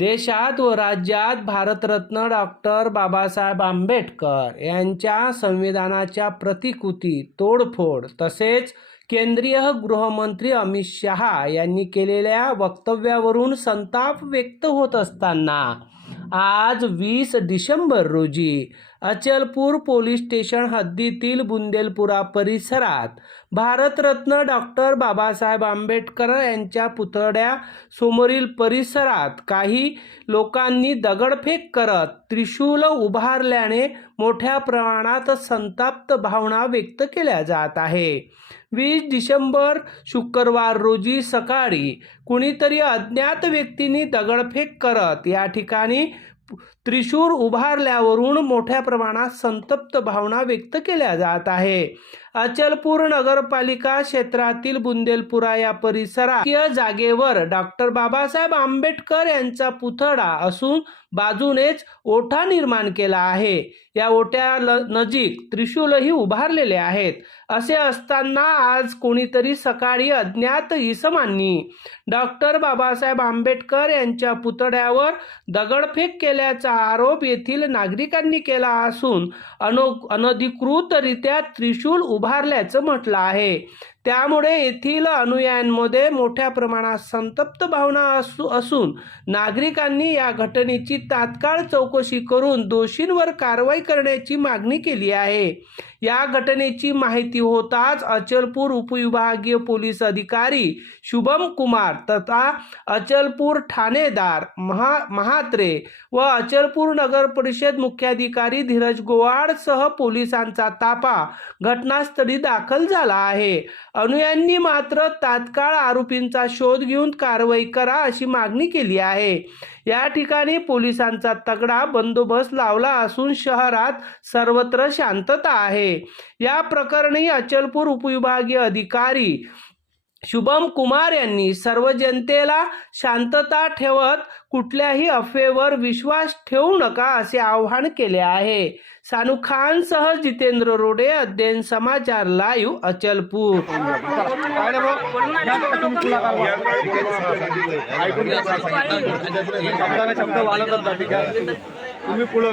देशात व राज्यात भारतरत्न डॉक्टर बाबासाहेब आंबेडकर यांच्या संविधानाच्या प्रतिकृती तोडफोड तसेच केंद्रीय गृहमंत्री अमित शहा यांनी केलेल्या वक्तव्यावरून संताप व्यक्त होत असताना आज वीस डिसेंबर रोजी अचलपूर पोलीस स्टेशन हद्दीतील बुंदेलपुरा परिसरात भारतरत्न डॉक्टर बाबासाहेब आंबेडकर यांच्या पुतळ्या समोरील परिसरात काही लोकांनी दगडफेक करत त्रिशूल उभारल्याने मोठ्या प्रमाणात संताप्त भावना व्यक्त केल्या जात आहे. वीस डिसेंबर शुक्रवार रोजी सकाळी कुणीतरी अज्ञात व्यक्तींनी दगडफेक करत या ठिकाणी त्रिशूर उभारल्यावरून मोठ्या प्रमाणात संतप्त भावना व्यक्त केल्या जात आहे. अचलपूर नगरपालिका क्षेत्रातील बुंदेलपुरा या परिसरात जागेवर डॉक्टर बाबासाहेब आंबेडकर यांचा पुतळा असून बाजूनेच ओठा निर्माण केला आहे. या ओट्या नजीक त्रिशूलही उभारलेले आहेत. असे असताना आज कोणीतरी सकाळी अज्ञात इसमांनी डॉक्टर बाबासाहेब आंबेडकर यांच्या पुतळ्यावर दगडफेक केल्याचा आरोप येथील नागरिकांनी केला असून अनो अनधिकृतरित्या त्रिशूल उभारल्याचं म्हटलं आहे. त्यामुळे येथील अनुयायांमध्ये मोठ्या प्रमाणात संतप्त भावना असू असून नागरिकांनी या घटनेची तात्काळ चौकशी करून दोषींवर कारवाई करण्याची मागणी केली आहे. या घटनेची माहिती होताच अचलपूर उपविभागीय पोलीस अधिकारी शुभम कुमार तथा अचलपूर ठाणेदार महा महात्रे व अचलपूर नगर परिषद मुख्याधिकारी धीरज गोवाडसह पोलिसांचा ताफा घटनास्थळी दाखल झाला आहे. अनुयांनी मात्र तात्काळ आरोपींचा शोध घेऊन कारवाई करा अशी मागणी केली आहे. या ठिकाणी पोलिसांचा तगडा बंदोबस्त लावला असून शहरात सर्वत्र शांतता आहे. या प्रकरणी अचलपूर उपविभागीय अधिकारी शुभम कुमार यांनी सर्व जनतेला शांतता ठेवत कुठल्याही अफवेवर विश्वास ठेवू नका असे आवाहन केले आहे. सानू खान सह जितेंद्र रोडे अध्ययन समाचार लाईव्ह अचलपूर. तुम्ही पुढे